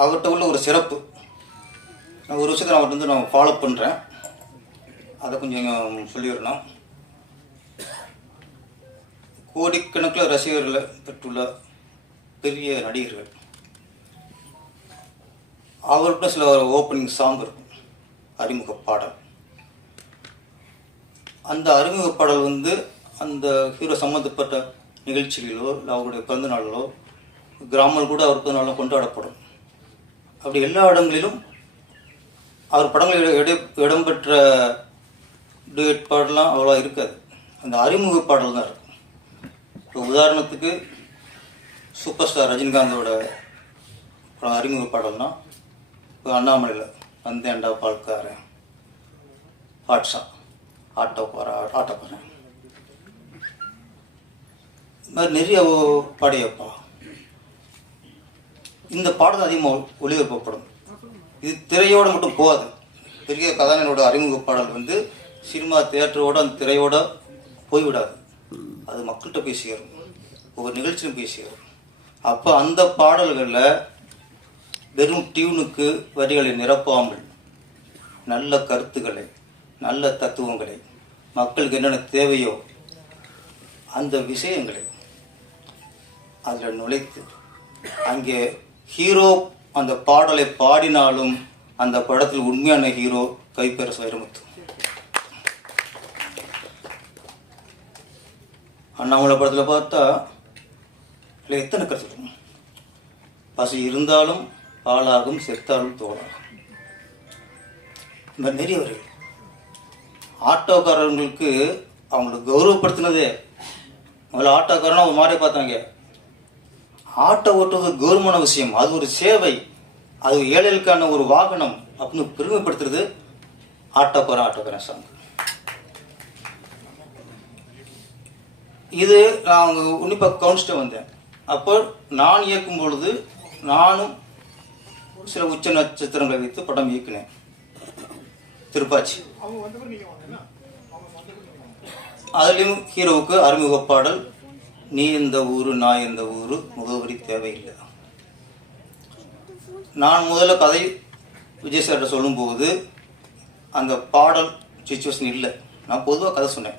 அவர்கிட்ட உள்ள ஒரு சிறப்பு. நான் ஒரு விஷயத்தை அவர்கிட்ட வந்து நான் ஃபாலோ பண்ணுறேன் அதை கொஞ்சம் சொல்லிடணும் கோடிக்கணக்கில் ரசிகர்களை பெற்றுள்ள பெரிய நடிகர்கள். அவர்கிட்ட சில ஓப்பனிங் சாங் இருக்கும். அறிமுக பாடல். அந்த அறிமுக பாடல் வந்து அந்த ஹீரோ சம்மந்தப்பட்ட நிகழ்ச்சிகளிலோ இல்லை அவருடைய பிறந்தநாளிலோ கிராமங்கள் கூட அவர் பிறந்த நாளில் கொண்டாடப்படும். அப்படி எல்லா இடங்களிலும் அவர் படங்கள் இட இடம்பெற்ற டுயட் பாடலாம் அவ்வளோ இருக்காது. அந்த அறிமுக பாடல் தான் இருக்கும் இப்போ உதாரணத்துக்கு சூப்பர் ஸ்டார் ரஜினிகாந்தோட படம் அறிமுக பாடல்னா இப்போ அண்ணாமலையில் வந்தேண்டா பால்காரன் பாட்ஷா ஆட்டோ போகிற ஆட்டோ போகிறேன் இது மாதிரி நிறைய ஓ- பாடியப்பா இந்த பாடல் அதிகமாக ஒளிபரப்பப்படும். இது திரையோட மட்டும் போகாது. பெரிய கதாநாயகனோட அறிமுக பாடல் வந்து சினிமா தியேட்டரோட அந்த திரையோட போய்விடாது. அது மக்கள்கிட்ட போய் சேரும். ஒவ்வொரு நிகழ்ச்சியும் போய் சேரும். அப்போ அந்த பாடல்களில் வெறும் டியூனுக்கு வரிகளை நிரப்பாமல் நல்ல கருத்துக்களை நல்ல தத்துவங்களை மக்களுக்கு என்னென்ன தேவையோ அந்த விஷயங்களை அதில் நுழைத்து அங்கே ஹீரோ அந்த பாடலை பாடினாலும் அந்த படத்தில் உண்மையான ஹீரோ கைப்பெற வைரமுத்து அண்ணாமலை படத்தில் பார்த்தா இல்லை எத்தனை கருத்து பசி இருந்தாலும் பாலாகும் செத்தாலும் தோலாகும் இந்த மாதிரி நிறைய வரிகள் ஆட்டோக்காரர்களுக்கு அவங்களுக்கு கௌரவப்படுத்தினதே. முதல்ல ஆட்டோக்காரனா ஒரு மாதிரி பார்த்தாங்க. ஆட்டோ ஓட்டுவது கௌரவமான விஷயம். அது ஒரு சேவை. அது ஏழைகளுக்கான ஒரு வாகனம். அப்படின்னு பெருமைப்படுத்துறது ஆட்டோக்காரன் ஆட்டோக்காரன் சாங் இது நான் அவங்க உன்னிப்பாக கவனிச்சுட்டு வந்தேன். அப்போ நான் இயக்கும் பொழுது நானும் சில உச்ச நட்சத்திரங்களை வைத்து படம் இயக்கினேன். திருப்பாச்சி. அதுலேயும் ஹீரோவுக்கு அறிமுக பாடல் நீ இந்த ஊரு நான் இந்த ஊரு முகவரி தேவையில்லை. நான் முதல்ல கதை விஜய் சார்கிட்ட சொல்லும்போது அந்த பாடல் சுச்சுவேஷன் இல்லை. நான் பொதுவாக கதை சொன்னேன்.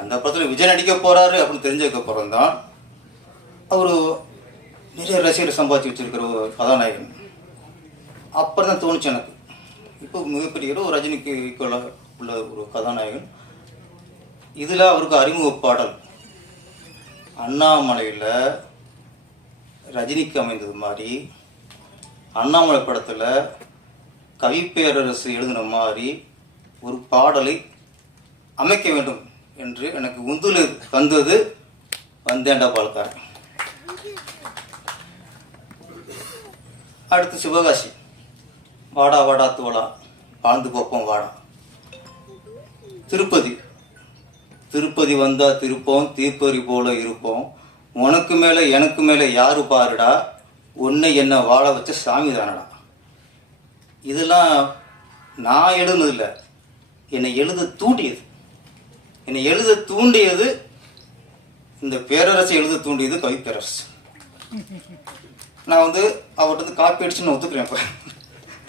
அந்த படத்தில் விஜய் நடிக்க போகிறாரு அப்படின்னு தெரிஞ்சதுக்கு அப்புறம் தான் அவர் நிறைய ரசிகர் சம்பாதிச்சு வச்சிருக்கிற ஒரு கதாநாயகன். அப்புறம் தான் தோணுச்சு எனக்கு. இப்போ மிகப்பெரிய ஒரு ரஜினிக்கு ஈக்குவலாக உள்ள ஒரு கதாநாயகன். இதில் அவருக்கு அறிமுக பாடல். அண்ணாமலையில் ரஜினிக்கு அமைந்தது மாதிரி அண்ணாமலை படத்தில் கவிப்பேரரசு எழுதின மாதிரி ஒரு பாடலை அமைக்க வேண்டும் என்று எனக்கு உந்துல தந்தது வந்தேண்டா பால்காரன். அடுத்து சிவகாசி. வாடா வாடா தோழா. வாழ்ந்து போப்போம் வாடா. திருப்பதி. திருப்பதி வந்தா திருப்போம் தீப்பறி போல இருப்போம். உனக்கு மேல எனக்கு மேல யாரு பாருடா? உன்னை என்ன வாழ வச்ச சாமி தானடா. இதெல்லாம் நான் எழுதுனதில்ல. என்னை எழுத தூண்டியது. என்னை எழுத தூண்டியது இந்த பேரரசை எழுத தூண்டியது கவி பேரரசு நான் வந்து அவர்கிட்ட வந்து காப்பி அடிச்சுன்னு ஒத்துக்கிறேன் இப்போ.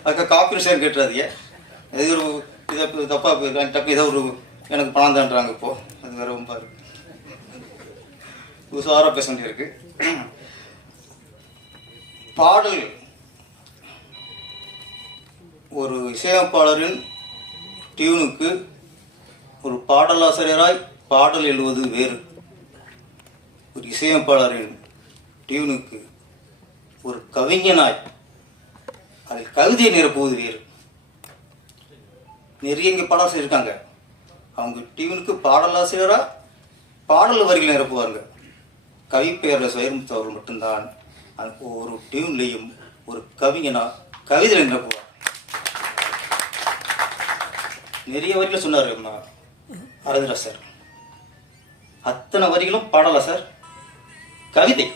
அதுக்காக காப்பி அடிச்சு கேட்டுறாதீங்க? இது ஒரு இதை தப்பாக தப்பா டக்கு ஏதோ ஒரு எனக்கு பணம் தான்றாங்க இப்போ. அது வேற ரொம்ப இருக்கு பேச வேண்டியிருக்கு. பாடல் ஒரு இசையமைப்பாளரின் டியூனுக்கு ஒரு பாடலாசிரியராய் பாடல் எழுவது வேறு. ஒரு இசையமைப்பாளரின் டியூனுக்கு ஒரு கவிஞனாய் அதில் கவிதையை நிரப்புவது வேறு. நிறைய இங்கே பாடலாசிரியர் இருக்காங்க அவங்க டியூனுக்கு பாடலாசிரியராக பாடல் வரிகளை நிரப்புவாங்க கவி பேரரசு வைரமுத்து அவர்கள் மட்டும்தான் அந்த ஒரு டியூன்லேயும் ஒரு கவிஞனா கவிதை நிரப்புவார். நிறைய வரிகள் சொன்னார் அரவிந்தரா சார். அத்தனை வரிகளும் பாடலா சார்? கவிதை.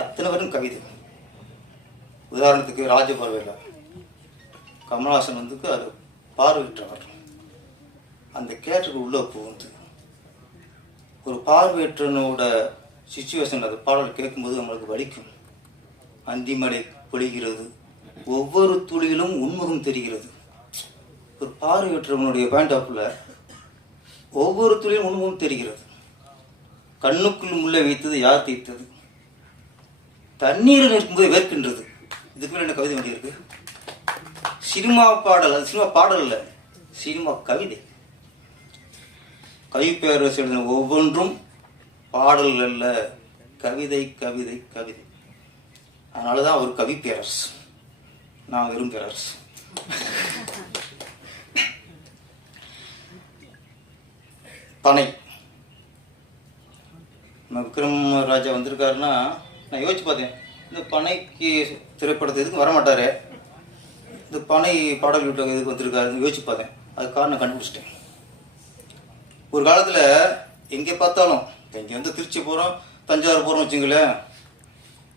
அத்தனை வரும் கவிதை. உதாரணத்துக்கு ராஜபார்வையில் கமல்ஹாசன் வந்து அது பார்வையிட்டவர். அந்த கேரக்டருக்கு உள்ளே போகுது. ஒரு பார்வையற்றனோட சுச்சுவேஷன் அந்த பாடல் கேட்கும்போது நம்மளுக்கு வலிக்கும். அந்திமலை பொழிகிறது. ஒவ்வொரு துளியிலும் உண்முகம் தெரிகிறது. ஒரு பார்வையற்றவனுடைய பாயிண்ட் ஆஃப்ல ஒவ்வொரு துளியிலும் உண்முகம் தெரிகிறது. கண்ணுக்குள் முள்ளே வைத்தது யார் தேய்த்தது தண்ணீரில் இருக்கும்போது வேர்க்கின்றது. இதுக்கு மேலே என்ன கவிதை வேண்டியிருக்கு சினிமா பாடல் அது சினிமா பாடல் இல்லை சினிமா கவிதை. கவிப்பேரரசு எழுதின ஒவ்வொன்றும் பாடல்கள் அல்ல கவிதை கவிதை கவிதை. அதனால தான் அவர் கவிப்பேரரசு. நான் வெறும் பேரரசு. பனை. விக்ரம் ராஜா வந்திருக்காருன்னா நான் யோசிச்சு பார்த்தேன் இந்த பனைக்கு திரைப்படத்தை எதுக்கு வரமாட்டாரு? இந்த பனை பாடல் வீட்டு எதுக்கு வந்திருக்காருன்னு யோசிச்சு பார்த்தேன். அது காரணம் கண்டுபிடிச்சிட்டேன். ஒரு காலத்தில் எங்கே பார்த்தாலும் எங்கேருந்து திருச்சி போகிறோம் தஞ்சாவூர் போகிறோம் வச்சுங்களேன்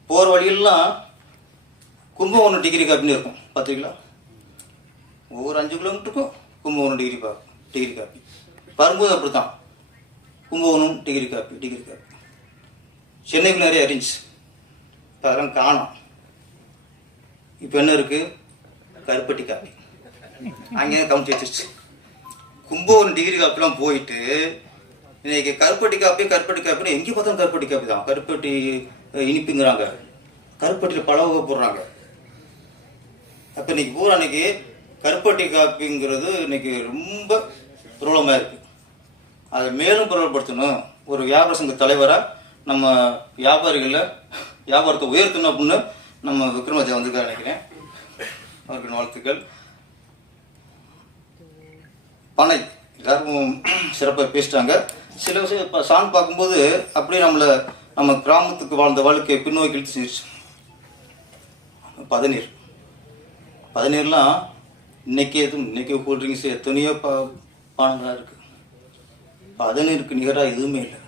போகிற வழியெல்லாம் கும்பகோணம் டிகிரி காப்பின்னு இருக்கும். பார்த்துருக்கீங்களா ஒவ்வொரு அஞ்சு கிலோமீட்டருக்கும் கும்பகோணம் டிகிரி பா டிகிரி காப்பி. வரும்போது அப்படி தான் Kumbakonam degree coffee degree coffee. சென்னைக்கு நிறைய இருந்துச்சு. அதெல்லாம் காணும். இப்போ என்ன இருக்குது கருப்பட்டி காப்பி. அங்கேயே கவுண்ட் வச்சிருச்சு. கும்பகோணம் டிகிரி காப்பிலாம் போயிட்டு இன்னைக்கு கருப்பட்டி காப்பி கருப்பட்டி காப்பின்னு எங்கே பார்த்தாலும் கருப்பட்டி காப்பி தான். கருப்பட்டி இனிப்புங்கிறாங்க. கருப்பட்டியில் பல வகை போடுறாங்க. அப்போ இன்னைக்கு பூரா அன்னைக்கு கருப்பட்டி காப்பிங்கிறது இன்னைக்கு ரொம்ப பிரபலமாக இருக்குது அதை மேலும் பிரபலப்படுத்தணும். ஒரு வியாபார சங்க தலைவராக நம்ம வியாபாரிகளில் வியாபாரத்தை உயர்த்தணும் அப்படின்னு நம்ம விக்ரமாஜா வந்திருக்காரு நினைக்கிறேன். அவருக்கு வாழ்த்துக்கள். பனை. எல்லாரும் சிறப்பாக பேசிட்டாங்க. சில விஷயம் இப்போ சாங் பார்க்கும்போது அப்படியே நம்மளை நம்ம கிராமத்துக்கு வாழ்ந்த வாழ்க்கையை பின்னோக்கி இழுத்து செஞ்சிருச்சு பதநீர். பதநீர்லாம் இன்னைக்கு எதுவும் இன்னைக்கு கூல்ட்ரிங்க்ஸ் எத்தனையோ பா பானங்களாக இருக்குது பதநீருக்கு நிகராக எதுவுமே இல்லை.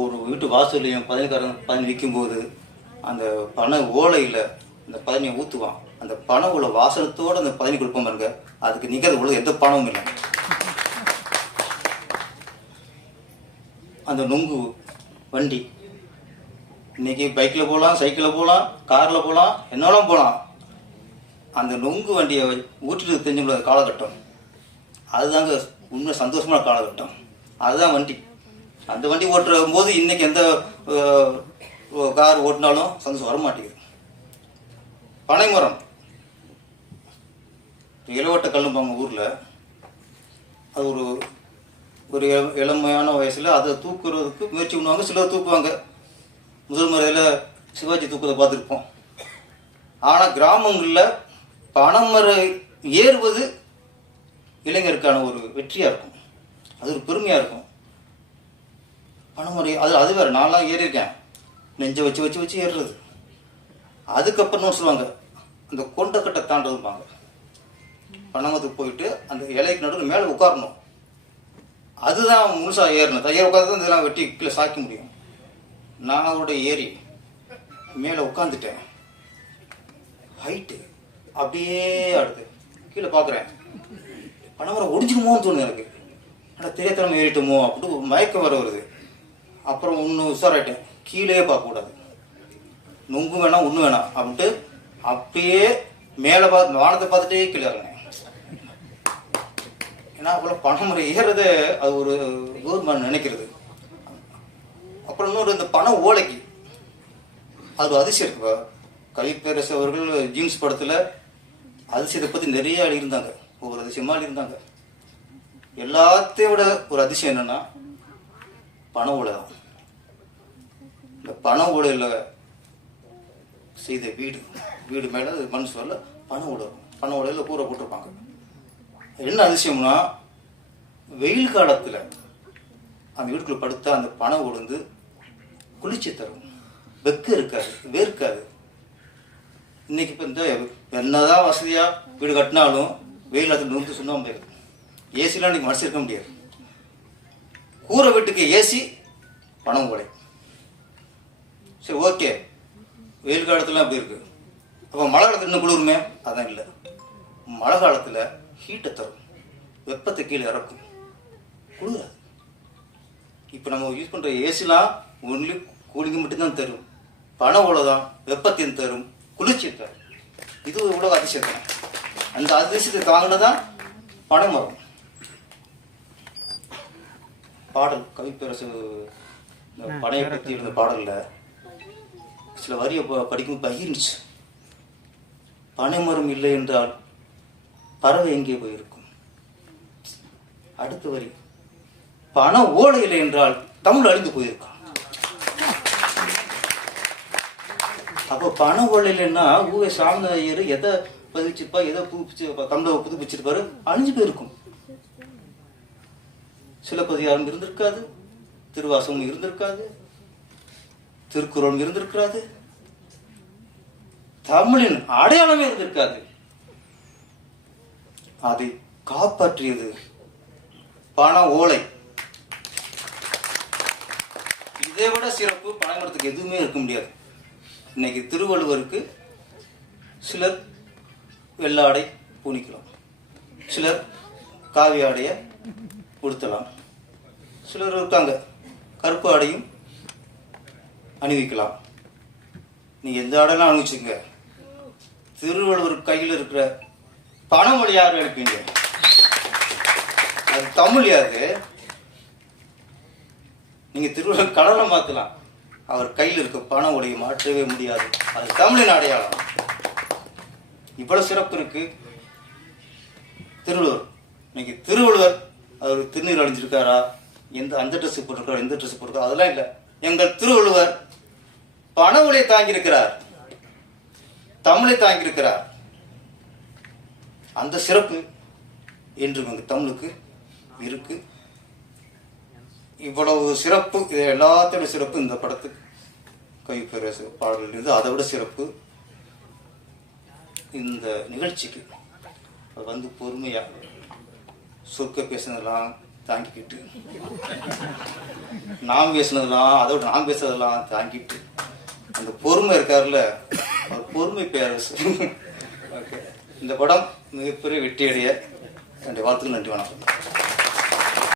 ஒரு வீட்டு வாசல்லையும் பதனிக்காரன் பதனி விற்கும்போது அந்த பனை ஓலையில் அந்த பதனியை ஊற்றுவான் அந்த பணம் உள்ள வாசனத்தோடு அந்த பதவி கொடுப்போம் பாருங்க. அதுக்கு நிகர் உள்ள எந்த பணமும் இல்லை. அந்த நொங்கு வண்டி. இன்னைக்கு பைக்கில் போகலாம் சைக்கிளில் போகலாம் காரில் போகலாம் என்னாலும் போகலாம். அந்த நொங்கு வண்டியை ஊற்றிட்டு தெரிஞ்ச காலகட்டம். அதுதாங்க உண்மை சந்தோஷமான காலகட்டம். அதுதான் வண்டி. அந்த வண்டி ஓட்டுற போது இன்றைக்கி எந்த கார் ஓட்டினாலும் சந்தோஷம் வர மாட்டேங்குது பனைமரம். இளவட்ட கல்லும்பாங்க ஊரில் அது ஒரு ஒரு இளமையான வயசில் அதை தூக்குறதுக்கு முயற்சி பண்ணுவாங்க. சிலர் தூக்குவாங்க. முதல் முறையில் சிவாஜி தூக்குறதை பார்த்துருப்போம். ஆனால் கிராமங்களில் பனைமரம் ஏறுவது இளைஞருக்கான ஒரு வெற்றியாக இருக்கும். அது ஒரு பெருமையாக இருக்கும். பனைமரம் அது அது வேறு நான்லாம் ஏறியிருக்கேன். நெஞ்சை வச்சு வச்சு வச்சு ஏறுறது. அதுக்கப்புறம் சொல்லுவாங்க. அந்த கொண்டக்கட்டை தாண்டதும்பாங்க. பனமரத்துக்கு போயிட்டு அந்த இலைக்கு நடுவில் மேலே உட்காரணும். அதுதான் முழுசாக ஏறணும் தையர் உட்காந்து தான் இதெல்லாம் வெட்டி கீழே சாய்க்க முடியும். நான் அதோட ஏறி மேலே உட்காந்துட்டேன் ஹைட்டு அப்படியே அடுத்து கீழே பார்க்குறேன். பணமரம் ஒடிஞ்சிடுமோன்னு தோணுது எனக்கு. ஆனால் தெரியாதனமா ஏறிட்டோமோ அப்படின்னு மயக்கம் வர வருது. அப்புறம் ஒன்று உஷாராயிட்டேன். கீழே பார்க்கக்கூடாது. நொங்கு வேணாம் ஒன்று வேணாம் அப்படின்ட்டு அப்படியே மேலே பார்த்து வானத்தை பார்த்துட்டே கீழே இறங்க ஏன்னா அவ்வளோ பனைமரம் ஏறுறது அது ஒரு கவர்மெண்ட் நினைக்கிறது. அப்புறம் இன்னொரு இந்த பண ஓலைக்கு அது ஒரு அதிசயம் இருக்குப்பா கவிப்பேரசு அவர்கள் ஜீன்ஸ் படத்தில் அதிசயத்தை பற்றி நிறைய இருந்தாங்க ஒவ்வொரு அதிசயமாக இருந்தாங்க எல்லாத்தையும் விட ஒரு அதிசயம் என்னன்னா பண ஓலை தான். இந்த பண ஓலையில் செய்த வீடு வீடு மேலே மண் சுவரில் பண ஓலை பண ஓலையில் கூரை போட்டிருப்பாங்க. என்ன அதிசயம்னா வெயில் காலத்தில் அந்த வீட்டுக்குள்ளே படுத்தா அந்த பனை உளுந்து குளிர்ச்சி தரும். வெக்க இருக்காது வேர்க்காது. இன்னைக்கு இப்போ இந்த என்னதான் வசதியாக வீடு கட்டினாலும் வெயில் அது நொந்து சுண்ணாம்பு இருக்கு ஏசிலாம் இன்றைக்கி மனசு இருக்க முடியாது. கூரை வீட்டுக்கு ஏசி பணம் ஓலை சரி ஓகே வெயில் காலத்துலாம் அப்படி இருக்கு. அப்போ மழை காலத்தில் இன்னும் குளிருமே? அதான் இல்லை. மழை காலத்தில் ஹீட்டை தரும். வெப்பத்தை கீழே இறக்கும். குளிராது இப்போ நம்ம யூஸ் பண்ணுற ஏசிலாம் ஒன்லி கூலிங் மட்டும்தான் தரும். பண ஓலை தான் வெப்பத்தையும் தரும் குளிர்ச்சியை தரும். இது உலக அதிசயத்தை அந்த அதிசயத்தை தாங்கினதான் பனைமரம் பாடல் கவிப்பேரசு பனையை பற்றி இருந்த பாடல்ல சில வரியை படிக்கும் பகிர்ந்துச்சு. பனைமரம் இல்லை என்றால் பறவை எங்கே போயிருக்கும்? அடுத்த வரி. பண ஓடையில் என்றால் தமிழ் அழிந்து போயிருக்கான். அப்போ பண ஓலை இல்லைன்னா ஊவே சாமி ஐயர் எதை பதிச்சிருப்பா? எதை புதுப்பிச்சு தமிழை புதுப்பிச்சிருப்பாரு? அழிஞ்சு போயிருக்கும். சிலப்பதிகாரம் இருந்திருக்காது திருவாசகம் இருந்திருக்காது திருக்குறள் இருந்திருக்காது தமிழின் அடையாளமே இருந்திருக்காது. அதை காப்பாற்றியது பண ஓலை. இதை விட சிறப்பு பனைமரத்துக்கு எதுவுமே இருக்க முடியாது. இன்னைக்கு திருவள்ளுவருக்கு சிலர் வெள்ளாடை பூணிக்கலாம். சிலர் காவி ஆடையை உடுத்தலாம். சிலர் இருக்காங்க. கருப்பு ஆடையும் அணிவிக்கலாம். நீ எந்த ஆடையெல்லாம் அணிவிச்சுங்க திருவள்ளுவர் கையில் இருக்கிற பணமொழி யார் எடுப்பீங்க? அது தமிழ் யாது நீங்க திருவிழா கடலை மாற்றலாம் அவர் கையில் இருக்க பணம் ஒளியை மாற்றவே முடியாது. அது தமிழின் அடையாளம். இவ்வளவு சிறப்பு இருக்கு. திருவள்ளுவர் இன்னைக்கு திருவள்ளுவர் அவர் திருநீர் அழிஞ்சிருக்காரா எந்த அந்த ட்ரெஸ் போட்டிருக்காரு? எந்த ட்ரெஸ் போட்டிருக்காரு அதெல்லாம் இல்லை. எங்கள் திருவள்ளுவர் பண ஒளியை தாங்கியிருக்கிறார். தமிழை தாங்கியிருக்கிறார். அந்த சிறப்பு என்று எங்கள் தமிழுக்கு இருக்கு. இவ்வளவு சிறப்பு இது எல்லாத்தோட சிறப்பு இந்த படத்துக்கு. கைப்பேரசு பாடல்கள் இருந்து அதை விட சிறப்பு இந்த நிகழ்ச்சிக்கு. அது வந்து பொறுமையாக சொற்க பேசினதெல்லாம் தாங்கிக்கிட்டு நாம் பேசினதெல்லாம் அதோட நாம் பேசுனதெல்லாம் தாங்கிட்டு அந்த பொறுமை இருக்காருல்ல ஒரு பொறுமை பேரரசு. ஓகே இந்த படம் மிகப்பெரிய வெற்றியடைய. என்னுடைய வாழ்த்துக்கள் நன்றி வணக்கம்.